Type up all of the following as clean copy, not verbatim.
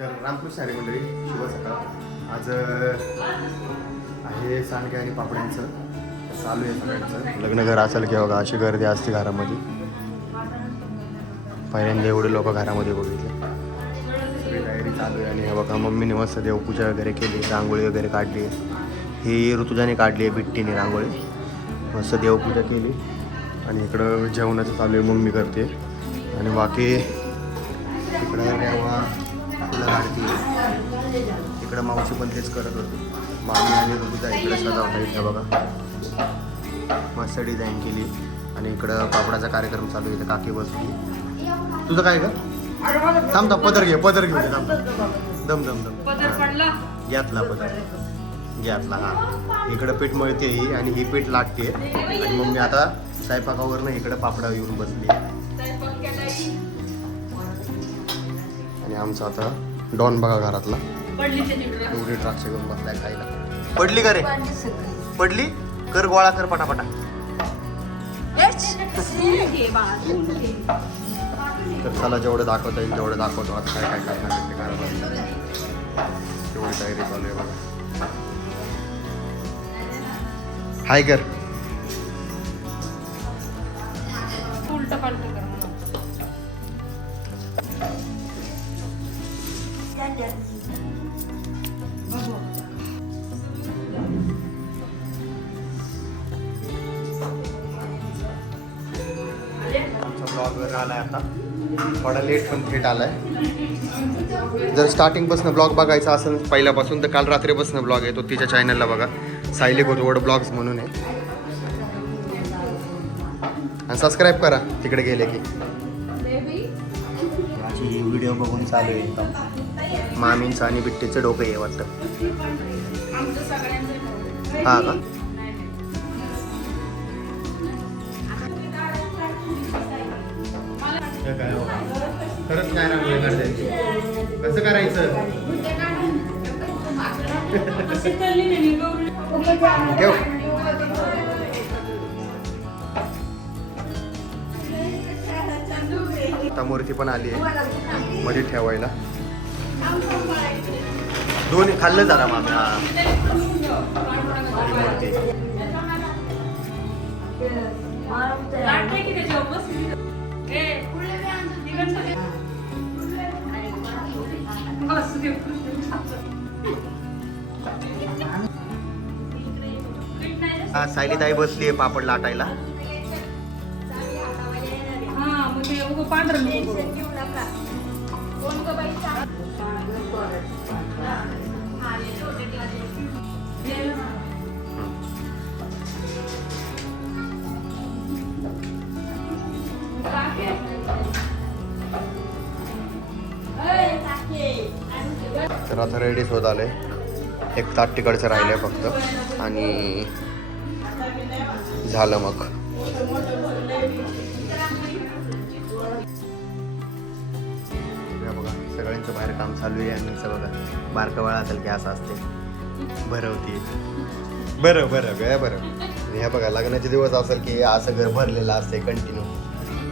तर रामकृष्ण हरी मंडळी, शुभ सकाळ. आज आहे सांडगे आणि पापड्यांचं चालू आहे सगळ्यांचं. लग्न घर असेल की बघा अशी गर्दी असते घरामध्ये. पहिल्यांदा एवढे लोक घरामध्ये बघितले. सगळी तयारी चालू आहे आणि हे बघा मम्मीने मस्त देवपूजा वगैरे केली, रांगोळी वगैरे काढली. ही ऋतुजाने काढली आहे बिट्टीने रांगोळी. मस्त देवपूजा केली आणि इकडं जेवणाचं चालू आहे, मम्मी करते. आणि बाकी इकडं तेव्हा फुलं काढते. इकडं मावशी पण तेच करत होती. मामी आणि ऋतुजा इकडे सजावता इथं बघा मस्त डिझाईन केली. आणि इकडं पापडाचा कार्यक्रम चालू आहे. इथं काकी बसली. तुझं काय का थांब थांब पदर घेऊ थांब दम दम दम घ्यातला पदर घ्यातला. हा इकडं पीठ मळते ही आणि ही पीठ लाटते. आणि मग मी आता स्वयंपाकावरनं इकडं पापडा येऊन बसली. आणि आमचा आता डॉन बघा घरातला एवढी द्राक्ष घेऊन बसलाय खायला. पडली का रे? पडली कर गोळा कर पटापटा. तर चला जेवढं दाखवता येईल तेवढं दाखवतो. आता काय काय करणार ते घरामध्ये तेवढी तयारी चालू आहे बघा. हाय कर उलट पालट कर. आमचा ब्लॉग वगैरे आलाय आता थोडा लेट पण थेट आलाय. जर स्टार्टिंगपासून ब्लॉग बघायचा असेल पहिल्यापासून तर काल रात्रीपासून ब्लॉग आहे तो तिच्या चॅनलला बघा. सायली गोदवड ब्लॉग्स म्हणून आहे. आणि सबस्क्राईब करा तिकडे गेले की. माझी व्हिडिओ बघून चालू आहे. मामींचं आणि बिट्टीचं डोकं आहे वाटतं. हा का खरंच काय रांगोळी काढायची कसं करायचं ठेव. आता मूर्ती पण आली आहे मध्ये ठेवायला. दोन्ही खाल्लं जरा मामी. हा मूर्ती सायली ताई बसली आहे पापड लाटायला. तर आता रेडीच होत आले. एक ताट तिकडचं राहिलंय फक्त आणि झालं मग. बघा सगळ्यांचं बाहेर काम चालू आहे. आणि बघा बारका वेळा असेल की असं असते भरवती. बरं ह्या बघा लग्नाचे दिवस असेल की असं घर भरलेलं असते कंटिन्यू.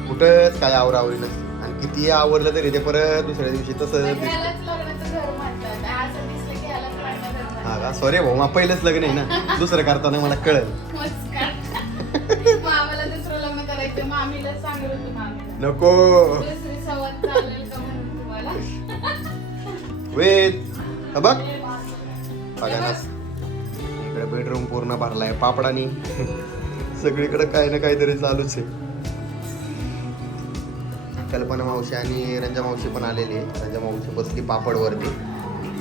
कुठंच काय आवरावरी नसते. आणि किती आवरलं तरी ते परत दुसऱ्या दिवशी तसं दिसतं. हा का सॉरी भाऊ मग पहिलंच लग्न आहे ना. दुसरं करताना मला कळलं. नको वेद बघ बघा ना इकडे बेडरूम पूर्ण भरलाय पापडानी. सगळीकडे काही ना काहीतरी चालूच आहे. कल्पना मावशी आणि रंजा मावशी पण आलेली आहे. रंजा मावशी बसली पापड वरती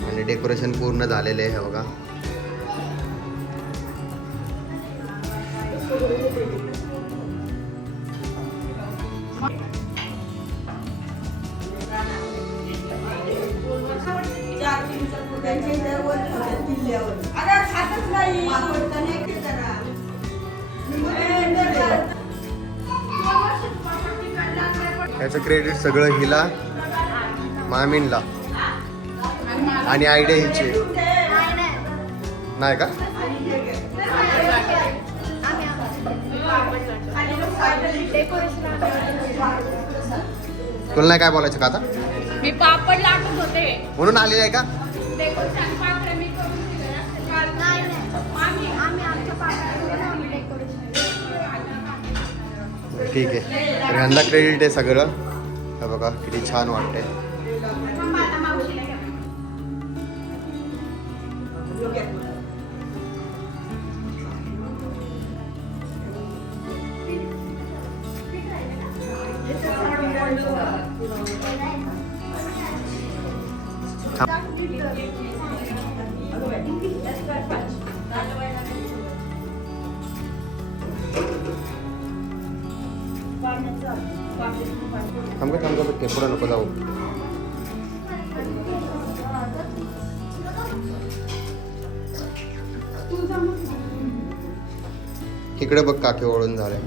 आणि डेकोरेशन पूर्ण झालेलं आहे. हे बघा याचं क्रेडिट सगळं हिला मामीनला आणि आयडिया हिची नाही का. तुला नाही काय बोलायचं का आता? मी पापड लाटत होते. म्हणून आलेले आहे का? डेकोरेशन पापड मी करून दिलं. आम्ही आमच्या पापड डेकोरेशन. ठीक आहे. तर ह्यांना क्रेडिट आहे सगळं. हे बघा किती छान वाटतंय. थांब का पुढे नको जाऊ. इकडे बघ काकी ओळून झाले.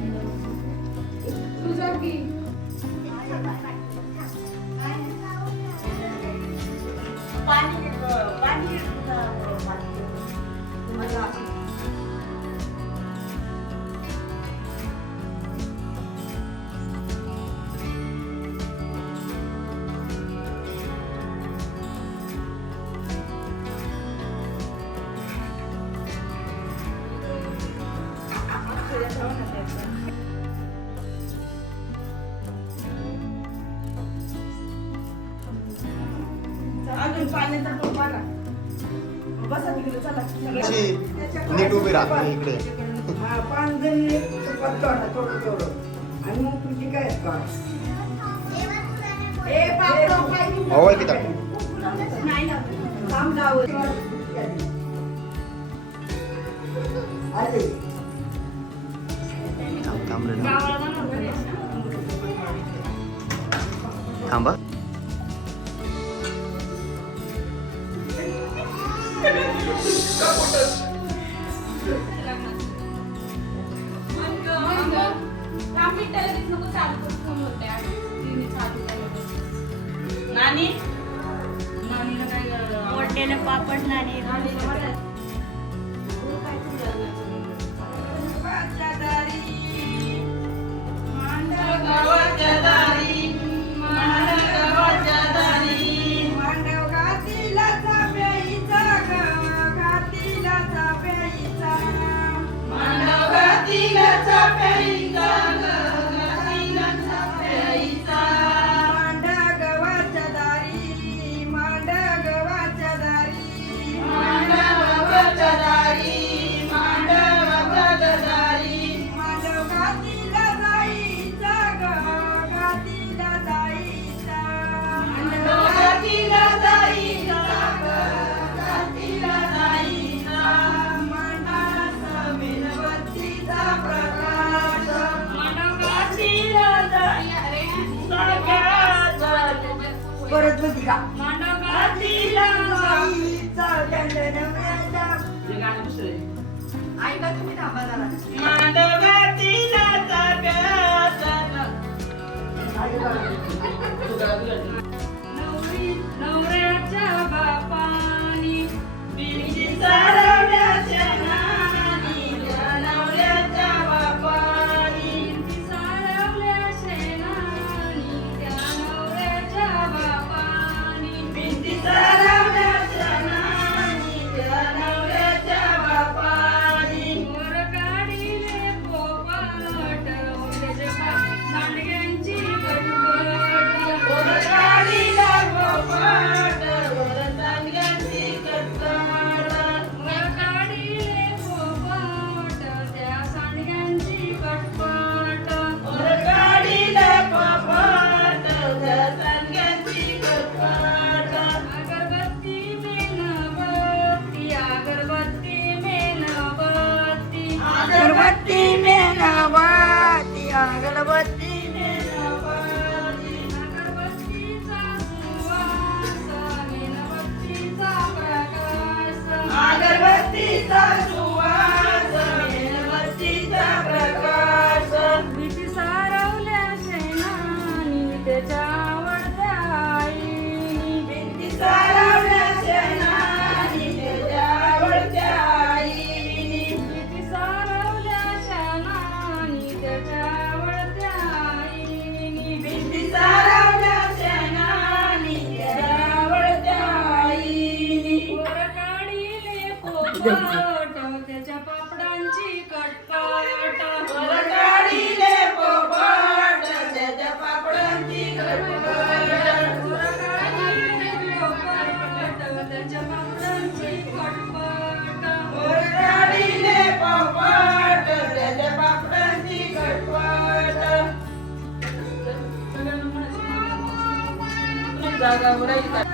नीट उभी राहा इकडे. आवळ किती थांबा. नानी मोठ्याने पापड नानी ऐका तुम्ही थांबा नवऱ्याच्या बापानी बिंदी सारवल्याच्या नानी नवऱ्याच्या बापानी बिंदी सारवल्या शेणानी त्या नवऱ्याच्या बापानी बिंदी सारवल्या शेणानी त्या नवऱ्याच्या बापानी वर काढिले पोपट उद्याच्या सांडग्यांची गटगट वर काढिला पोपट वर सांडग्यांची गटगट वर काढिले पोपट त्या सांडग्यांची गटगट वर काढिले पोपट त्या सांडग्यांची गटगट अगरबत्ती मेणबत्ती अगरबत्ती मेणबत्ती अगरबत्ती मेणबत्ती अगरबत्ती मेणबत्ती अगरबत्तीचा सुवास मेणबत्तीचा प्रकाश अगरबत्तीचा सुवास मेणबत्तीचा प्रकाश भीती सारवल्या शेणानी त्याच्या आवडत्या आईनी भीती सारवल्या शेणानी त्याच्या आवडत्या आईनी भीती सारवल्या शेणानी त्याच्या आवडत्या आईनी भीती सारवल्या शेणानी त्याच्या पापडांची कटकट काढीले पोपट त्याच्या पापडांची कटकट त्याच्या पापडांची कटकट काढीले पोपट त्याच्या पापडांची कटकट जागा उरायची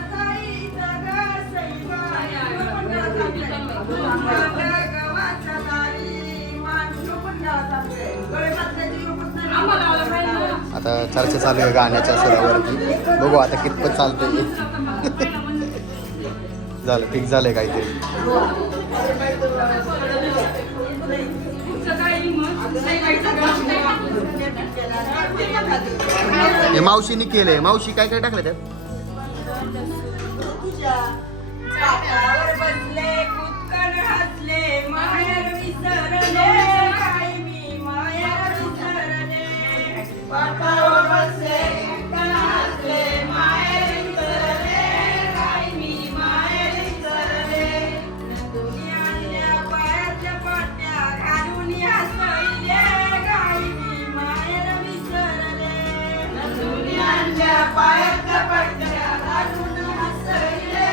आता चर्चा चालू आहे गाण्याच्या सुरावरती. बघू आता कितपत चालतंय. झालं फिक्स झालंय काहीतरी. हे मावशीने केलंय. मावशी काय काय टाकलं त्यात? पाटावर बसले कुत्कन हसले माहेर विसरले काय मी माहेर विसरले पाटावर बसले कुत्कन हसले माहेर विसरले काय मी माहेर विसरले नंदुनी आणल्या पायाच्या पाट्या घालून हसले काय मी माहेर विसरले नंदुनी आणल्या पायाच्या पाट्या घालून हसले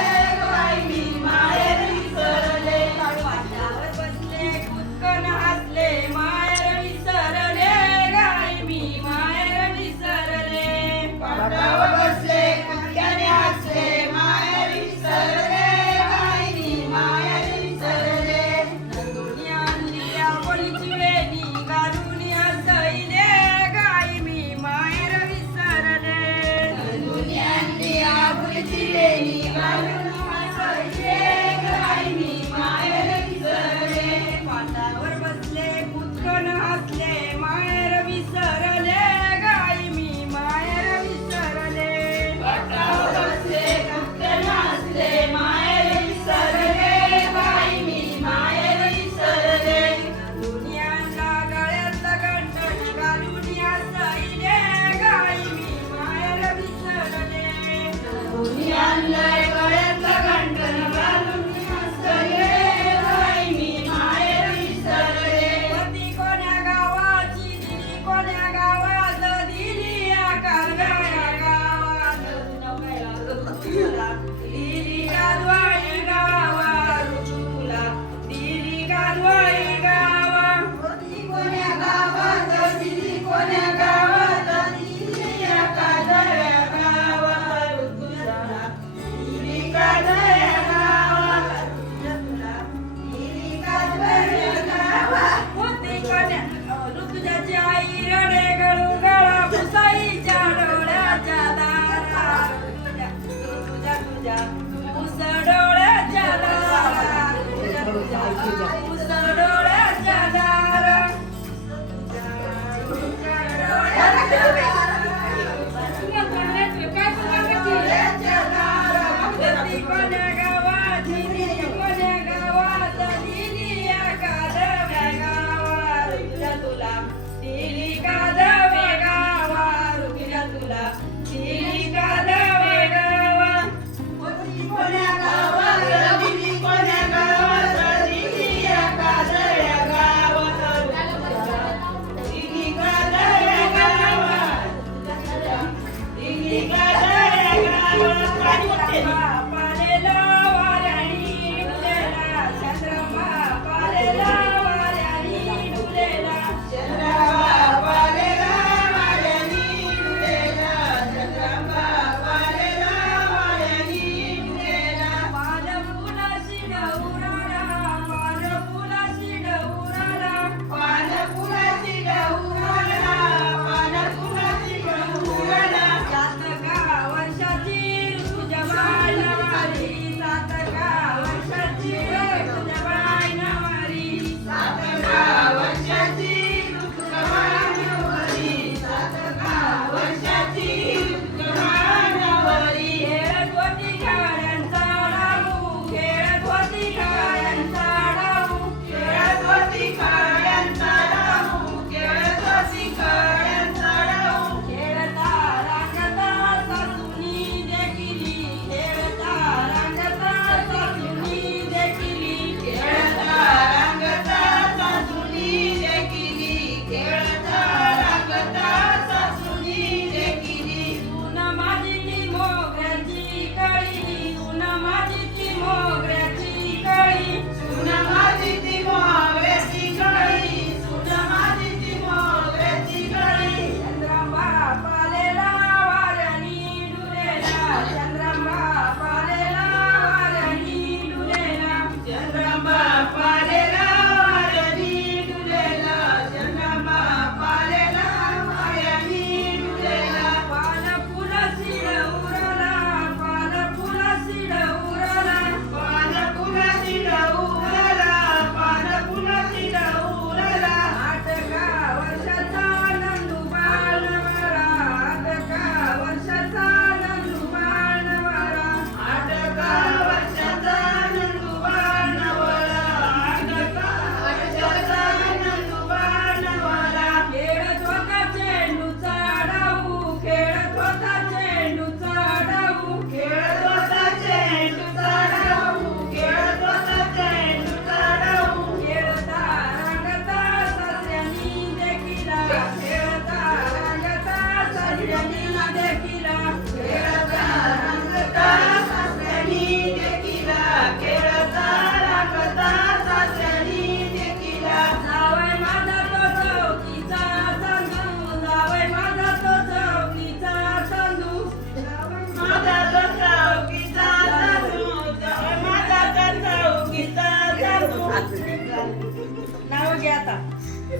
माहेर विसरले पाटावर बसले कुत्कन हसले माहेर विसरले गाय मी माहेर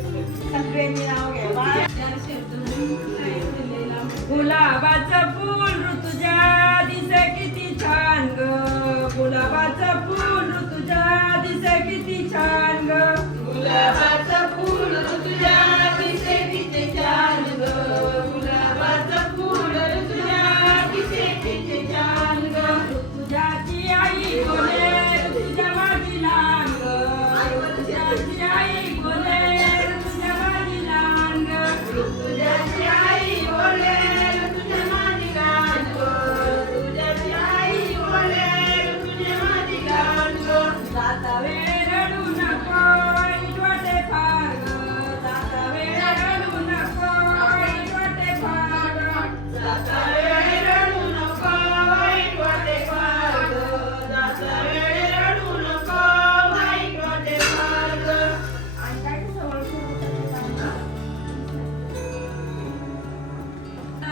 सगळ्यांनी नाव घ्या. गुलाबाचं फूल ऋतुजा दिसे किती छान ग. गुलाबाचं फूल ऋतुजा दिसे किती छान ग. गुलाबाचं फूल ऋतुजा दिसे किती छान ग. गुलाबाचं फूल ऋतुजा दिसे किती छान ग. ऋतुजाची आई बोले ऋतुजा माझी लहान ग. ऋतुजाची आई बोले ऋतुजा माझी लहान ग. ऋतुजाची आई बोले ऋतुजा माझी लहान ग. ऋतुजाची आई बोले ऋतुजा माझी लहान ग. जाता वेळ रडू नको वाईट वाटे फार ग. जाता वेळ रडू नको वाईट वाटे फार ग. जाता वेळ रडू नको वाईट वाटे फार ग. जाता वेळ रडू नको वाईट वाटे फार ग. आणि काय सवय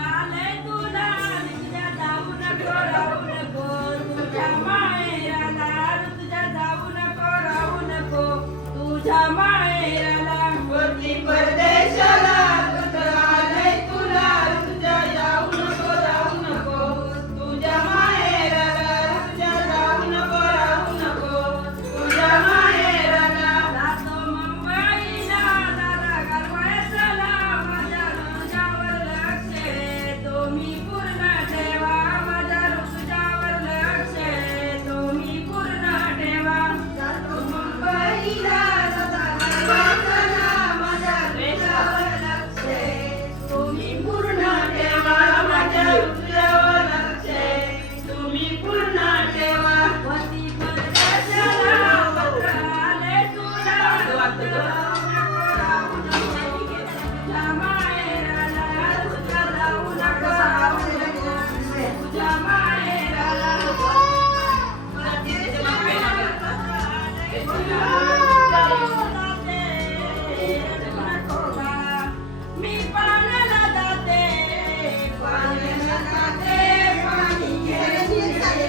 आले तुला तुझ्या जाऊ नको राहू नको. तुझ्या माहेराला तुझ्या जाऊ नको राहू नको. तुझ्या माहेराला वरती परदेशाला आले तुला तुझ्या जाऊ नको राहू नको. तुझ्या माहेराला तुझ्या जाऊ नको राहू नको. तुझ्या माहेराला जातो मुंबईला दादा घालवायला. माझ्या ऋतुजावर लक्ष तुम्ही पूर्ण ठेवा. माझ्या ऋतुजावर लक्ष तुम्ही पूर्ण ठेवा. जातो मुंबईला दादा घालवायला. माझ्या ऋतुजावर लक्ष तुम्ही पूर्ण ठेवा. माझ्या ऋतुजावर लक्ष तुम्ही पूर्ण ठेवा. वरती परदेशाला पत्र आले तुला पत्र नको राहू नको. तुझ्या माहेराला तुझ्या जाऊ नको राहू नको. तुझ्या माहेराला वरती परदेशाला पत्र आले तुला नको बाळा. मी पाण्याला जाते पाण्याला जाते पाणी घेऊन येते.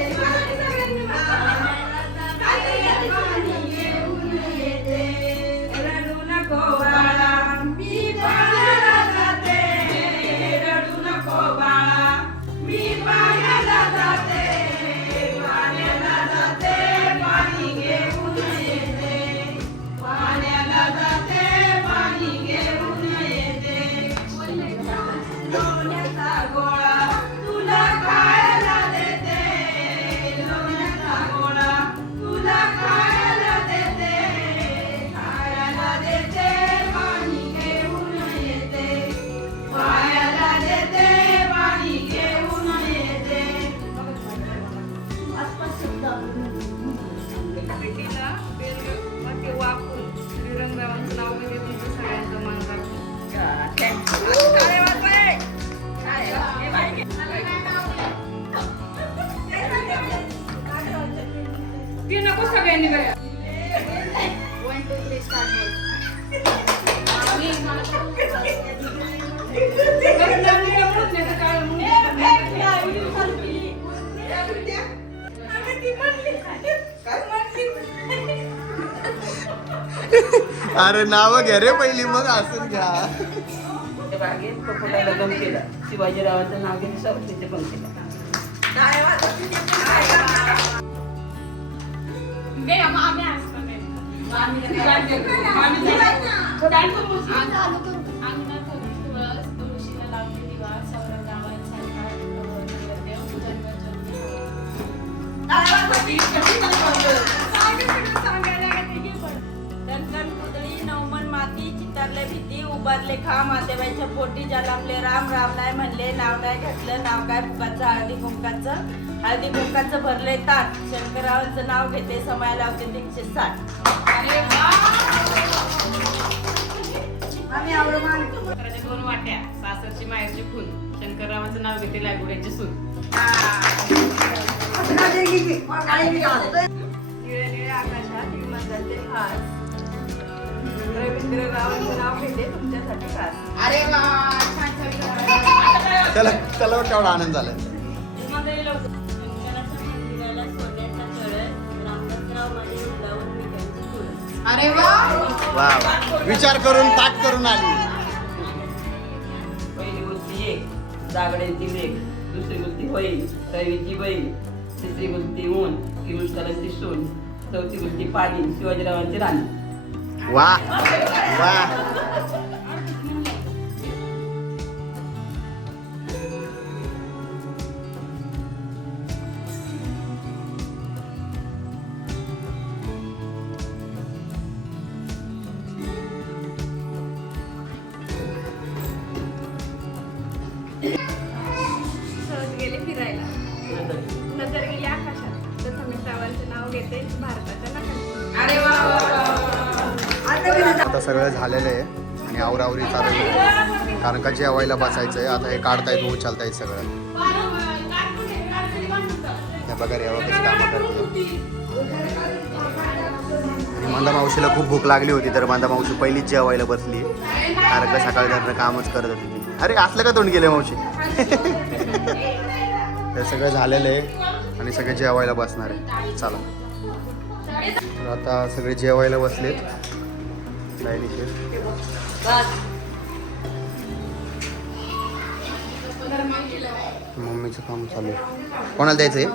पाणी घेऊन येते. रडू नको बाळा. मी पाण्याला जाते रडू नको बाळा. मी पाण्याला जाते पाण्याला जाते पाणी घेऊन येते. पाण्याला जाते पाणी घेऊन येते. लोण्याचा गोळा तुला खायला देते. लोण्याचा गोळा तुला खायला देते. खायला देते पाणी घेऊन येते. खायला देते पाणी घेऊन येते. पिटीला बेल वाकून श्रीरंगरावांचं नाव घेते तुमचं सगळ्यांचं मान राखून. टाळ्या वाजवा रे. हे बाई घे. ती नको सगळ्यांनी बघा. अरे नाव घ्या रे पहिली मग असून घ्या. त्या बागेत पोपटाला गम केला. शिवाजीरावांचं नाव घेऊन सर्व तिथे पण केलं. टाळ्या वाजवा. कणकण कुदळी नवमन माती चितारले भीती उभारले खा मातेबाईच्या पोटी जलामले राम राम नाही म्हणले नाव नाही घातलं. नाव काय फुकाचं हळदी कुंकाचं भरले ताट. शंकररावांचं नाव घेते समय लावते 160. आम्ही आवडं मानतो. 2 वाट्या सासरची माहेरची खून. शंकररावांचं नाव घेते लायगुड्याची सून. निळे निळे आकाशात हिमंताचे हात. रवींद्ररावांचं नाव घेते तुमच्यासाठी खास. अरे वा छान छान. त्याला त्याला केवढा आनंद झाला. मंडळी लोक शंकराच्या मंदिराला सोन्याचा कळस. रामदासराव माझे वृंदावन विकायची तुळस. अरे वा वा विचार करून पाठ करून आली. पहिली गोष्टी एक जागड्यांची लेक, दुसरी गोष्टी होईल रवीची बहीण, तिसरी गोष्टी ऊन किरुष्करांची सून, चौथी गोष्टी पाणी शिवाजीरावांची राणी. वा वा सहज गेले फिरायला. नजर गेली आकाशात. प्रथमेश रावांचं नाव घेते भारताच्या नकाशात. अरे वा वा, वा, वा. आता सगळं झालेलं आहे आणि आवरावरी चालू आहे कारण का जेवायला बसायचं आहे. आता हे काढतायत उचलतायत सगळं. त्या बघा रेवा कशी कामं करते. मंदा मावशीला खूप भूक लागली होती तर मंदा मावशी पहिलीच जेवायला बसली कारण का सकाळी त्यांना कामच करत होती ती. अरे असलं का तोंड गेले मावशी. हे सगळं झालेलं आहे आणि सगळे जेवायला बसणार आहे. चला तर आता सगळे जेवायला बसलेत. मम्मीचं काम चालू आहे. कोणाला द्यायचं आहे